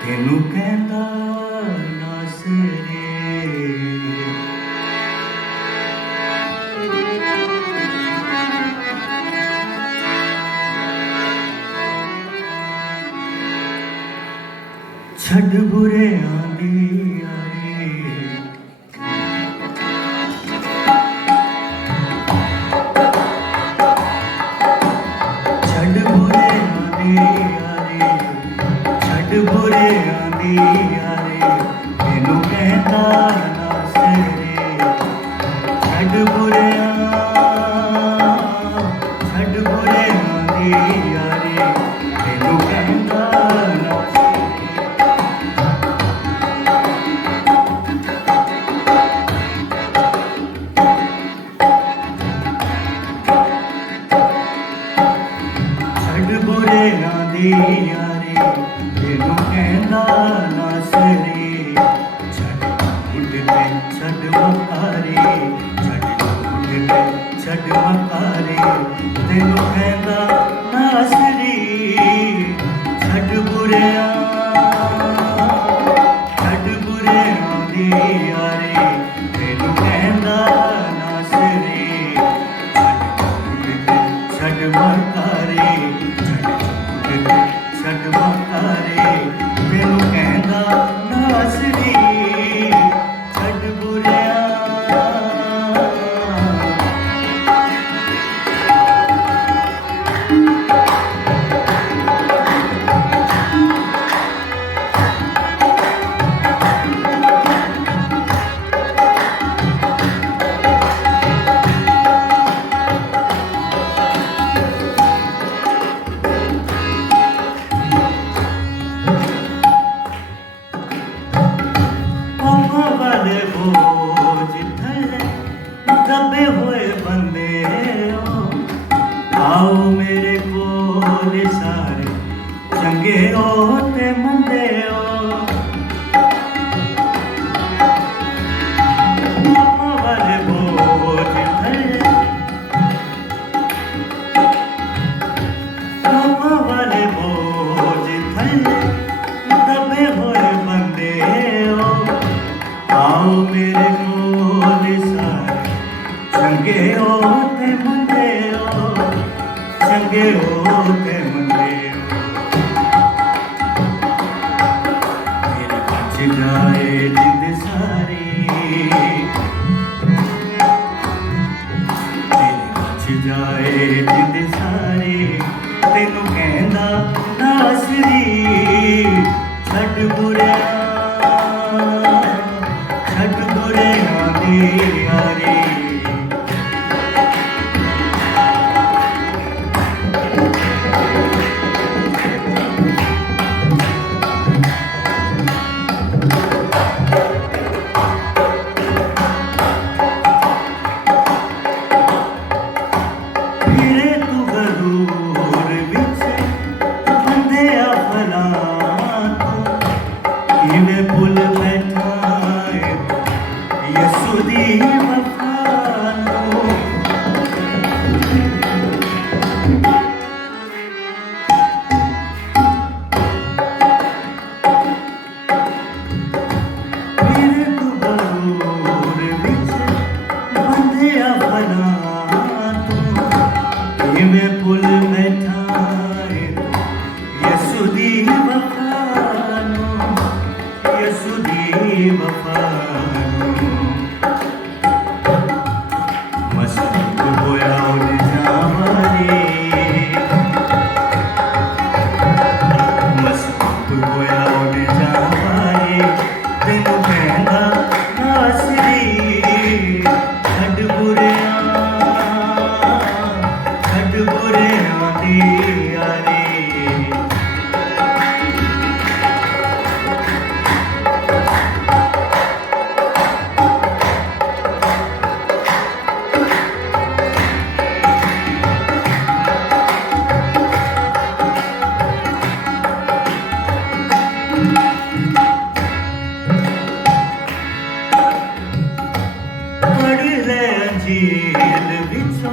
ਤੈਨੂੰ ਕਹਿੰਦਾ ਨਾਸਰੇ ਛੱਡ ਬੁਰਿਆਂ ਦੀ ਯਾਰੀ ਛੱਡ ਬੁਰਿਆਂ ਦੀ ਯਾਰੀ ਛੱਡ ਬੁਰਿਆਂ ਦੀ ਯਾਰੀ ਤੈਨੂੰ ਕਹਿੰਦਾ ਨਾਸਰੇ ਛੱਡ ਬੁਰਿਆਂ ਦੀ ਯਾਰੀ ਤੈਨੂੰ ਕਹਿੰਦਾ ਬੁਰਿਆਂ ਦੀ ਯਾਰੀ ਤੈਨੂੰ ਕਹਿੰਦਾ ਨਾਸਰੇ ਛੱਡ ਉੱਡ ਤੇ ਛੱਡ ਮਕਾਰੇ ਛੱਡ ਉੱਡ ਤੇ ਛੱਡ ਮਕਾਰੇ ਤੈਨੂੰ ਕਹਿੰਦਾ ਨਾਸਰੇ ਛੱਡ ਬੁਰਿਆਂ ਦੀ ਯਾਰੀ ਤੈਨੂੰ ਕਹਿੰਦਾ ਨਾਸਰੇ ਛੱਡ ਮਕਾਰੇ ਛੱਡ ਮਕਾਰੇ ਤੈਨੂੰ ਕਹਿੰਦਾ ਨਾਸਰੀ ਛੱਡ ਬੁਰਿਆਂ ਵਾਲੇ ਬੋਝ ਥੱਲੇ ਦੱਬੇ ਹੋਏ ਬੰਦੇ ਆਓ ਮੇਰੇ ਕੋਲ ਸਾਰੇ ਚੰਗੇ ਹੋ ਤੇ ਮੰਦੇ ਹੋ ਵਾਲੇ ਬੋਝ ਥੱਲੇ ਵਾਲੇ ਬੋਝ ਥੱਲੇ ਦੱਬੇ ਹੋਏ ਬੰਦੇ ਆਓ ਮੇਰੇ ਕੋਲ ਸਾਰੇ ਚੰਗੇ ਹੋ ਤੇ ਮੰਦੇ ਹੋ ਚੰਗੇ ਹੋ ਤੇ ਮੰਦੇ ਹੋ ਮੇਰੇ ਬਚ ਜਾਏ ਜਿੰਦ ਸਾਰੀ ਮੇਰੇ ਬਚ ਜਾਏ ਜਿੰਦ ਸਾਰੀ ਤੈਨੂੰ ਕਹਿੰਦਾ ਨਾਸਰੀ ਛੱਡ ਬੁਰਿਆਂ ਛੱਡ ਬੁਰਿਆਂ ਦੀ ਯਾਰੀ ਫਿਰੇ ਤੂੰ ਗਰੂਰ ਵਿੱਚ ਬੰਦਿਆ ਫਲਾਂ ਤੋਂ ਕਿਵੇਂ ਭੁੱਲ ਬੈਠਾ ਯਿਸੂ ਦੀ ਵਫਾ ਨੂੰ ਮੇਰੇ ਤੂੰ ਗਰੂਰ ਵਿੱਚ ਬੰਦਿਆ ਫਲਾਂ ਤੋਂ ਕਿਵੇਂ ਭੁੱਲ ਬੈਠਾ ਯਿਸੂ ਦੀ ਵਫਾ ਨੂੰ ਯਿਸੂ ਦੀ ਵਫਾ ਮਸਤ ਹੋਇਆ ਉਹਦੇ ਜਾਵਾਰੇ ਮਸਤ ਹੋਇਆ ਉਹਦੇ ਜਾਵਾਰੇ ਤੈਨੂੰ ਕਹਿੰਦਾ ਨਾਸਰੀ ਛੱਡ ਬੁਰਿਆਂ ਦੀ ਯਾਰੀ ਪੜ੍ਹ ਲੈ ਅੰਜੀਲ ਵਿੱਚੋਂ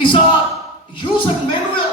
is a user manual,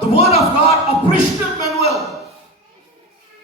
the word of God operational manual।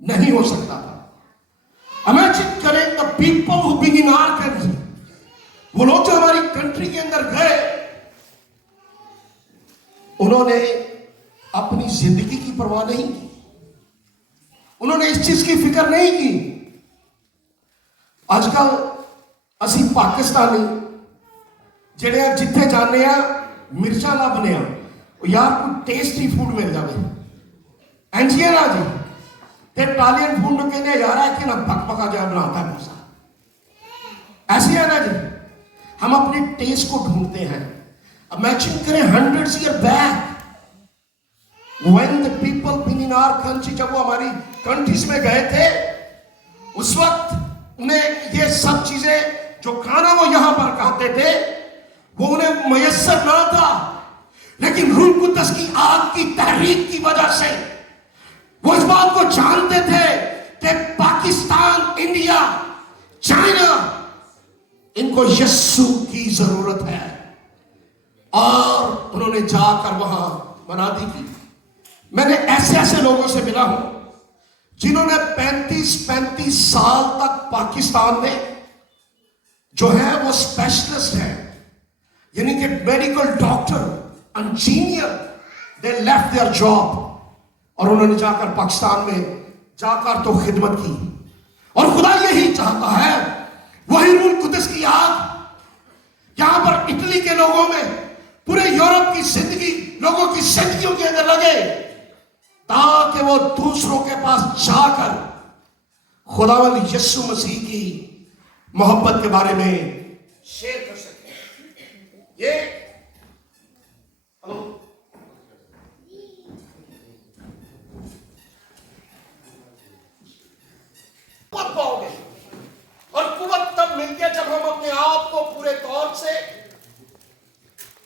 نہیں ہو سکتا تھا. امیجن کریں the people who been in our country, وہ لوگ جو ہماری کنٹری کے اندر گئے, انہوں نے اپنی زندگی کی پرواہ نہیں کی, انہوں نے اس چیز کی فکر نہیں کی. آج کل اسی پاکستانی جڑے جتھے جانے ہیں مرچاں لبنے ہیں, یار کوئی ٹیسٹی فوڈ مل جائے, اینجی ہے نا جی, تے اٹالین فوڈ میں کہنے یار ہے کہ نا پک پکا جا بناتا ہے موسا, ایسے ہے نا جی. ہم اپنے ٹیسٹ کو ڈھونڈتے ہیں. امیجن کریں 100 years back when the people been in our country, جب وہ ہماری کنٹریز میں گئے تھے, اس وقت انہیں یہ سب چیزیں جو کھانا وہ یہاں پر کھاتے تھے وہ انہیں میسر نہ تھا, لیکن روح القدس کی آگ کی تحریک کی وجہ سے وہ اس بات کو جانتے تھے کہ پاکستان, انڈیا, چائنا, ان کو یسوع کی ضرورت ہے, اور انہوں نے جا کر وہاں منادی کی. میں نے ایسے لوگوں سے ملا ہوں جنہوں نے 35 سال تک پاکستان میں جو ہے وہ اسپیشلسٹ ہیں, یعنی کہ medical doctor, engineer, they left their job, اور انہوں نے جا کر پاکستان میں جا کر تو خدمت کی. اور خدا یہی چاہتا ہے, وہی روح القدس کی آگ یہاں پر اٹلی کے لوگوں میں, پورے یورپ کی زندگی, لوگوں کی زندگیوں کے اندر لگے, تاکہ وہ دوسروں کے پاس جا کر خداوند یسوع مسیح کی محبت کے بارے میں شیئر کر سکیں. یہ قوت پاؤ گے, اور قوت تب ملتی ہے جب ہم اپنے آپ کو پورے طور سے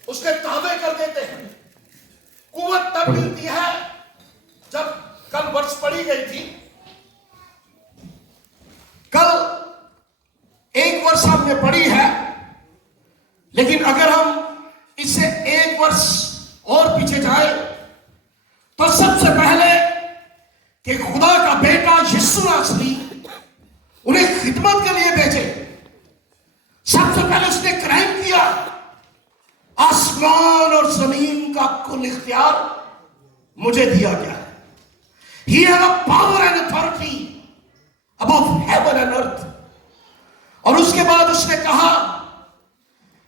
اس کے تابع کر دیتے ہیں. قوت تب ملتی ہے جب کل ورس پڑھی گئی تھی, کل ایک ورس ہم نے پڑھی ہے, لیکن اگر ہم اسے ایک ورس اور پیچھے جائیں تو سب سے پہلے کہ خدا کا بیٹا یسوع مسیح انہیں خدمت کے لیے بھیجے, سب سے پہلے اس نے کرائم کیا, آسمان اور زمین کا کل اختیار مجھے دیا گیا ہے. He has a power and authority above heaven and earth. اور اس کے بعد اس نے کہا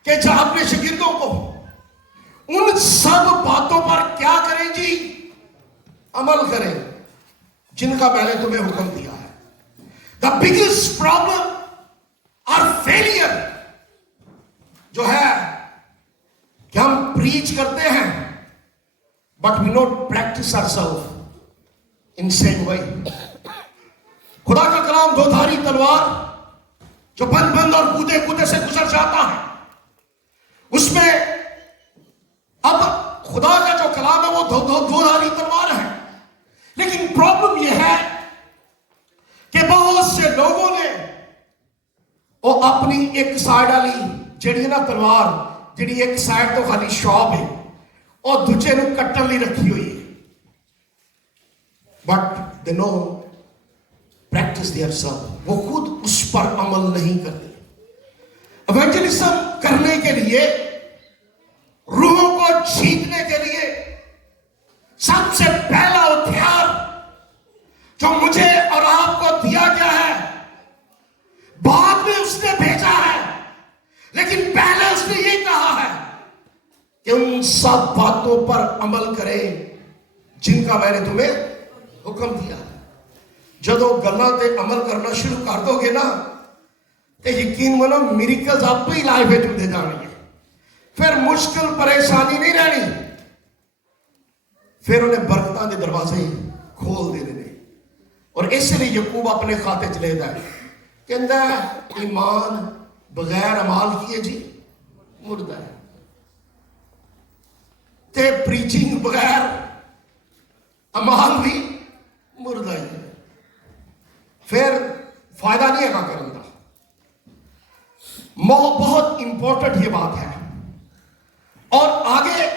کہ جب اپنے شاگردوں کو ان سب باتوں پر کیا کریں جی, عمل کریں جن کا میں نے تمہیں حکم دیا ہے. The biggest problem or failure جو ہے کہ ہم پریچ کرتے ہیں but we not practice ourselves in same way. خدا کا کلام دو دھاری تلوار جو بند اور کودے سے گزر جاتا ہے, اس میں اب خدا کا جو کلام ہے وہ دو دھاری تلوار ہے, لیکن پرابلم یہ ہے کہ بہت سے لوگوں نے وہ اپنی ایک سائڈ والی جڑی نا تلوار, جڑی ایک سائڈ تو خالی شاپ ہے اور دوجے نو کٹن لی رکھی ہوئی ہے, but they know practice themselves, وہ خود اس پر عمل نہیں کرتے. ایونجلزم کرنے کے لیے, روحوں کو جیتنے کے لیے سب سے پہلا ہتھیار جو مجھے اور آپ کو دیا گیا ہے, بعد میں اس نے بھیجا ہے, لیکن پہلے اس نے یہ کہا ہے کہ ان سب باتوں پر عمل کریں جن کا میں نے تمہیں حکم دیا. جدو گلاں تے عمل کرنا شروع کر دو گے نا تے یقین منو میریکلز آپ ہی لائف ہے جڑتے جان گے, پھر مشکل پریشانی نہیں رہنی, پھر انہیں برکتاں دے دروازے کھول دے دینے. اور اس لیے یعقوب اپنے خاتے چلے دا ہے, کہندا ہے ایمان بغیر عمال کیے جی مردہ ہے, تے پریچنگ بغیر عمال بھی مردہ ہے, پھر فائدہ نہیں ہے کرنے کا. بہت امپورٹنٹ یہ بات ہے. اور آگے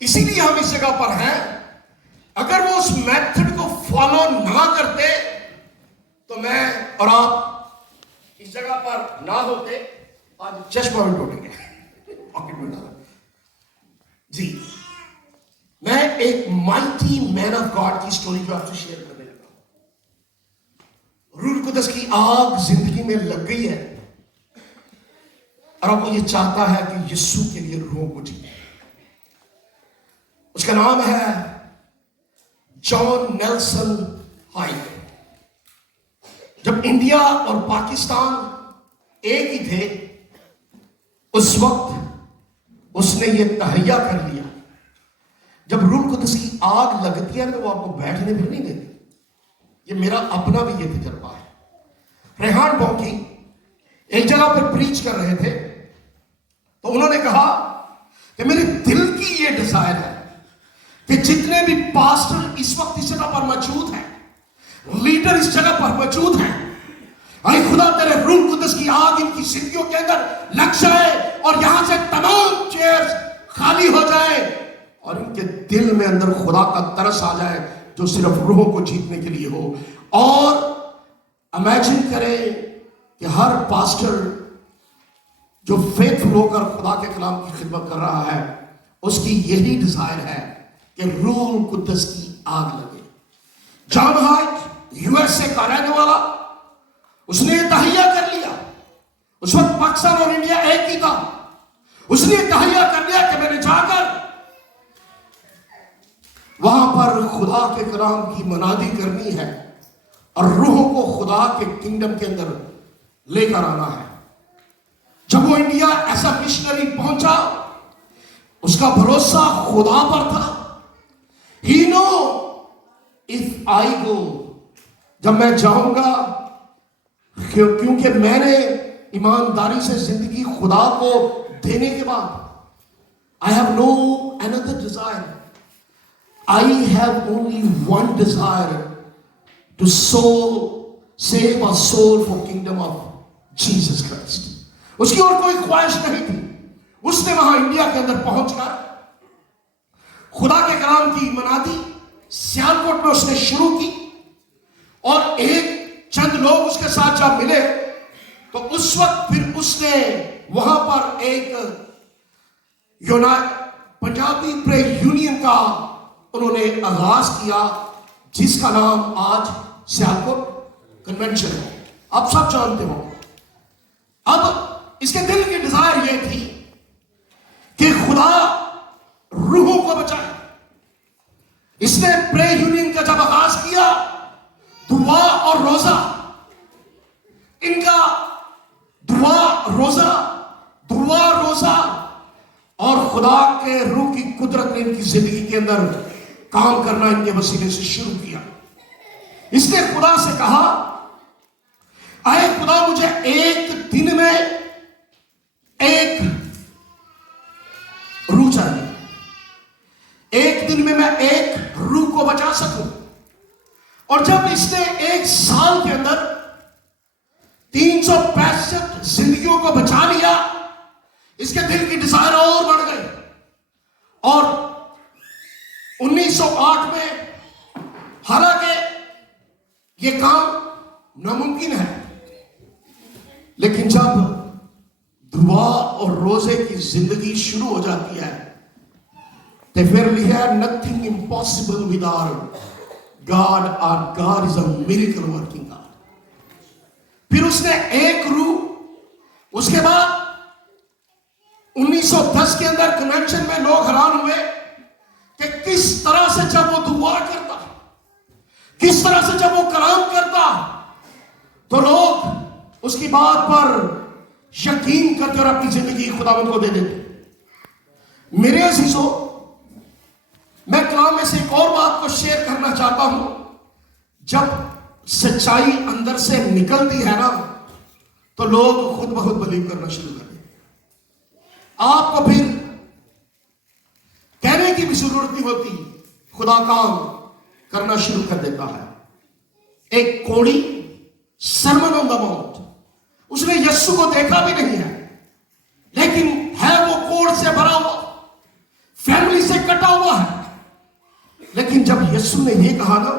اسی لیے ہم اس جگہ پر ہیں, اگر وہ اس میتھڈ کو فالو اور آپ اس جگہ پر نہ ہوتے آج چشمہ بھی ٹوٹ گیا پاکٹ میں ڈالا. جی میں ایک مائٹی مین آف گاڈ کی سٹوری کو آپ سے شیئر کرنے لگا ہوں. روح القدس کی آگ زندگی میں لگ گئی ہے اور اب وہ یہ چاہتا ہے کہ یسوع کے لیے روحوں کو جیتے. اس کا نام ہے جان نیلسن ہائیڈ. جب انڈیا اور پاکستان ایک ہی تھے اس وقت اس نے یہ تہیا کر لیا. جب روح القدس کی آگ لگتی ہے تو وہ آپ کو بیٹھنے بھی نہیں دیتی. یہ میرا اپنا بھی یہ تجربہ ہے. ریحان بونکی ایک جگہ پر پریچ کر رہے تھے تو انہوں نے کہا کہ میرے دل کی یہ ڈیزائر ہے کہ جتنے بھی پاسٹر اس وقت اس جگہ پر موجود ہیں, لیڈر اس جگہ پر موجود ہیں, اے خدا تیرے روح القدس کی آگ ان کی زندگیوں کے اندر لگ جائے اور یہاں سے تمام چیئرز خالی ہو جائے اور ان کے دل میں اندر خدا کا ترس آ جائے جو صرف روحوں کو جیتنے کے لیے ہو. اور امیجن کریں کہ ہر پاسٹر جو فیتھفل ہو کر خدا کے کلام کی خدمت کر رہا ہے اس کی یہی ڈیزائر ہے کہ روح القدس کی آگ لگے. جان ہائٹ یو ایس اے کا رہنے والا, اس نے تہیا کر لیا. اس وقت پاکستان اور انڈیا ایک ہی تھا. اس نے تہیا کر لیا کہ میں نے جا کر وہاں پر خدا کے کلام کی منادی کرنی ہے اور روحوں کو خدا کے کنگڈم کے اندر لے کر آنا ہے. جب وہ انڈیا ایسا مشنری پہنچا اس کا بھروسہ خدا پر تھا. He know if I go, جب میں جاؤں گا کیونکہ میں نے ایمانداری سے زندگی خدا کو دینے کے بعد I have no another desire. I have only one desire to save a soul for kingdom of Jesus Christ. اس کی اور کوئی خواہش نہیں تھی. اس نے وہاں انڈیا کے اندر پہنچ کر خدا کے کلام کی منادی سیالکوٹ میں اس نے شروع کی اور ایک چند لوگ اس کے ساتھ جب ملے تو اس وقت پھر اس نے وہاں پر ایک پنجابی پریئر یونین کا انہوں نے آغاز کیا جس کا نام آج سیالکوٹ کنونشن ہے. آپ سب جانتے ہو. اب اس کے دل کی ڈیزائر یہ تھی کہ خدا روحوں کو بچائے. اس نے پریئر یونین کا جب آغاز کیا دعا اور روزہ, ان کا دعا روزہ اور خدا کے روح کی قدرت نے ان کی زندگی کے اندر کام کرنا ان کے وسیلے سے شروع کیا. اس نے خدا سے کہا اے خدا مجھے ایک دن میں ایک روح چاہیے. ایک دن میں ایک روح کو بچا سکوں. اور جب اس نے ایک سال کے اندر 365 زندگیوں کو بچا لیا اس کے دل کی ڈیزائر اور بڑھ گئی. اور 1908 میں حالانکہ یہ کام ناممکن ہے لیکن جب دعا اور روزے کی زندگی شروع ہو جاتی ہے تو پھر لکھا ہے nothing impossible with our God. Our God is a miracle working God. پھر اس نے ایک روح. اس کے بعد 1910 کے اندر کنونشن میں لوگ حیران ہوئے کہ کس طرح سے جب وہ دعا کرتا, کس طرح سے جب وہ کلام کرتا تو لوگ اس کی بات پر یقین کرتے اور اپنی زندگی خداوند کو دے دیتے. میرے عزیزو, میں کلام میں سے ایک اور بات کو شیئر کرنا چاہتا ہوں. جب سچائی اندر سے نکلتی ہے نا تو لوگ خود بخود بلیو کرنا شروع کر دیتے. آپ کو پھر کہنے کی بھی ضرورت نہیں ہوتی, خدا کام کرنا شروع کر دیتا ہے. ایک کوڑی سرمن آن دا ماؤنٹ, اس نے یسوع کو دیکھا بھی نہیں ہے لیکن ہے وہ کوڑ سے بھرا ہوا, فیملی سے کٹا ہوا ہے. لیکن جب یسوع نے یہ کہا نا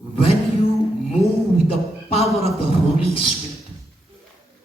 when you move with the power of the Holy Spirit,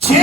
6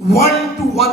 1-to-1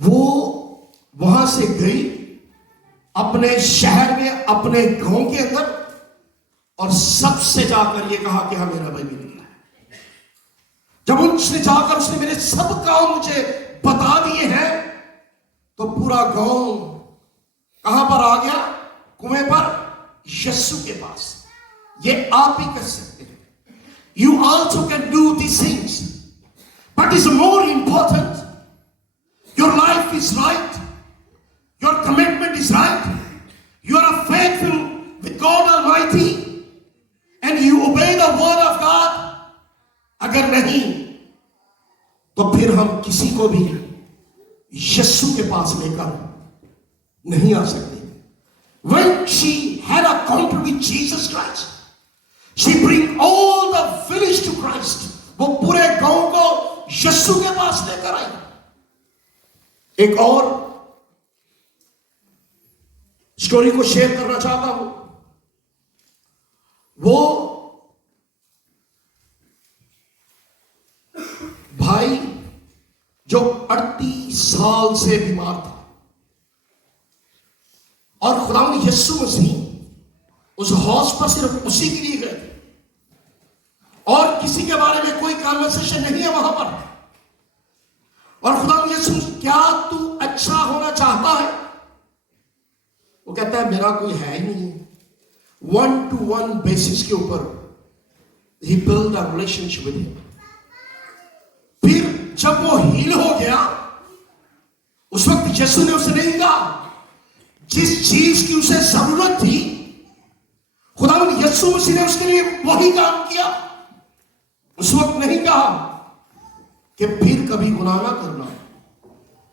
وہ وہاں سے گئی اپنے شہر میں, اپنے گاؤں کے اندر, اور سب سے جا کر یہ کہا کہ ہاں میرا بھائی مل گیا ہے. جب ان سے جا کر اس نے میرے سب کام مجھے بتا دیے ہیں, تو پورا گاؤں کہاں پر آ گیا؟ کنویں پر, یسوع کے پاس. یہ آپ بھی کر سکتے ہیں. You also can do these things. But it's more important, your life is right, your commitment is right, you are faithful with God Almighty, and you obey the word of God. اگر نہیں تو پھر ہم کسی کو بھی یسوع کے پاس لے کر نہیں آ سکتے. When she had a encounter with Jesus Christ, she bring all the village to Christ. وہ پورے گاؤں کو یسوع کے پاس لے کر آئی. ایک اور سٹوری کو شیئر کرنا چاہتا ہوں. وہ بھائی جو 38 سال سے بیمار تھا, اور خداوند یسوع مسیح اس ہاؤس پر صرف اسی کے لیے گئے تھے, اور کسی کے بارے میں کوئی کانورسیشن نہیں ہے وہاں پر. اور خداوند یسوع, کیا تو اچھا ہونا چاہتا ہے؟ وہ کہتا ہے میرا کوئی ہے ہی نہیں. 1-to-1 بیسس کے اوپر he built a relationship with him. پھر جب وہ ہیل ہو گیا, اس وقت یسوع نے اسے نہیں کہا جس چیز کی اسے ضرورت تھی, خداوند یسوع مسیح نے اس کے لیے وہی کام کیا. اس وقت نہیں کہا کہ پھر کبھی گناہ نہ کرنا.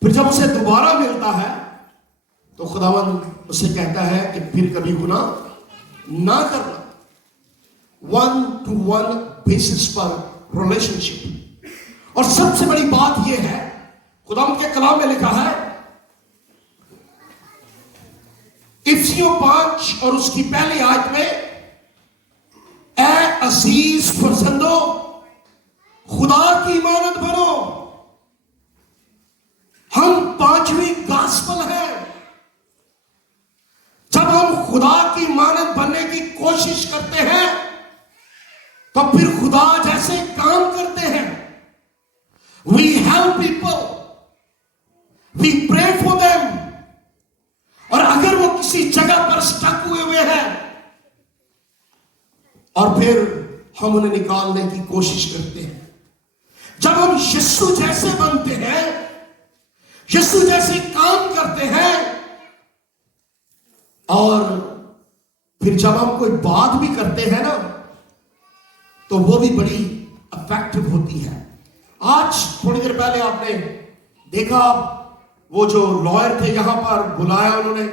پھر جب اسے دوبارہ ملتا ہے تو خداوند اسے کہتا ہے کہ پھر کبھی گناہ نہ کرنا. 1-to-1 بیسس پر ریلیشن شپ. اور سب سے بڑی بات یہ ہے, خداوند کے کلام میں لکھا ہے افسیوں 5 اور اس کی پہلی آیت میں, اے عزیز فرزندو خدا کی مانند بنو. ہم 5ویں گاسپل ہے. جب ہم خدا کی مانند بننے کی کوشش کرتے ہیں تو پھر خدا جیسے کام کرتے ہیں. We help people, we pray for them. اور اگر وہ کسی جگہ پر سٹک ہوئے ہیں اور پھر ہم انہیں نکالنے کی کوشش کرتے ہیں. جب ہم یسوع جیسے بنتے ہیں, یسوع جیسے کام کرتے ہیں, اور پھر جب ہم کوئی بات بھی کرتے ہیں نا تو وہ بھی بڑی افیکٹو ہوتی ہے. آج تھوڑی دیر پہلے آپ نے دیکھا وہ جو لائر تھے یہاں پر بلایا انہوں نے,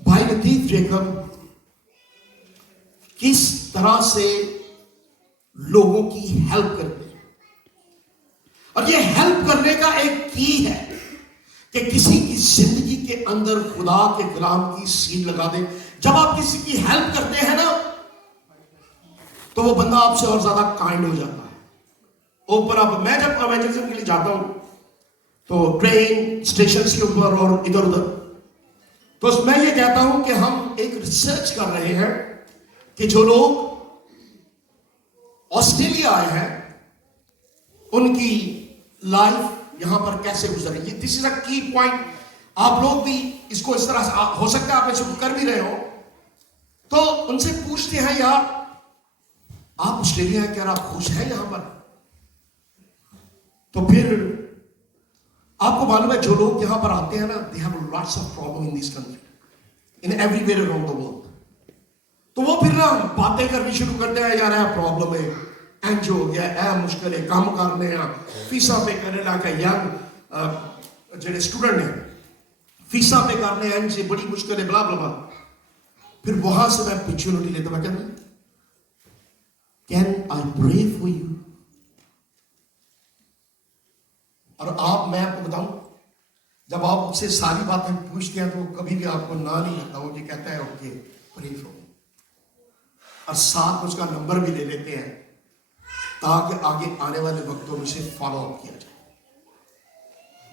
بھائی لطیف جیکب کس طرح سے لوگوں کی ہیلپ کرتے ہیں. اور یہ ہیلپ کرنے کا ایک کی ہے کہ کسی کی زندگی کے اندر خدا کے کلام کی سیل لگا دیں. جب آپ کسی کی ہیلپ کرتے ہیں نا تو وہ بندہ آپ سے اور زیادہ کائنڈ ہو جاتا ہے. اوپر آپ, میں جب ایونجلزم کے لیے جاتا ہوں تو ٹرین اسٹیشنز کے اوپر اور ادھر ادھر, تو میں یہ کہتا ہوں کہ ہم ایک ریسرچ کر رہے ہیں کہ جو لوگ آسٹریلیا آئے ہیں ان کی لائف یہاں پر کیسے گزرے. یہ دس از اے کی پوائنٹ. آپ لوگ بھی اس کو اس طرح سے, ہو سکتا ہے آپ اس کو کر بھی رہے ہو, تو ان سے پوچھتے ہیں یار آپ آسٹریلیا ہیں, کیا آپ خوش ہیں یہاں پر؟ تو پھر آپ کو معلوم ہے جو لوگ یہاں پر آتے ہیں نا, they have lots of problem in this country, in everywhere around the world. تو وہ پھر نا باتیں کرنی شروع کرتے ہیں, یار اے پرابلم ہے, اینج ہو گیا, اے مشکل ہے, کام کرنے ہیں, فیسا پے کرنے لگا, ینگ جڑے اسٹوڈنٹ ہیں فیسا پے کرنے ہیں, سے بڑی مشکل ہے, بلا بلا بلا. پھر وہاں سے میں اپرچونٹی لیتا, میں کہتا ہوں کین آئی پرے فور یو. اور آپ, میں آپ کو بتاؤں, جب آپ اس سے ساری باتیں پوچھتے ہیں تو کبھی بھی آپ کو نہ نہیں کرتا, وہ یہ کہتا ہے اوکے پرے فور می, اور ساتھ اس کا نمبر بھی لے لیتے ہیں تاکہ آگے آنے والے وقتوں میں سے فالو اپ کیا جائے.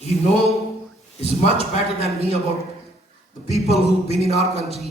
he know is much better than me about the people who been in our country,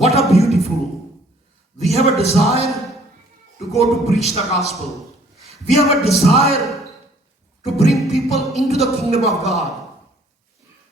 What a beautiful, we have a desire to go to preach the gospel, we have a desire to bring people into the kingdom of God।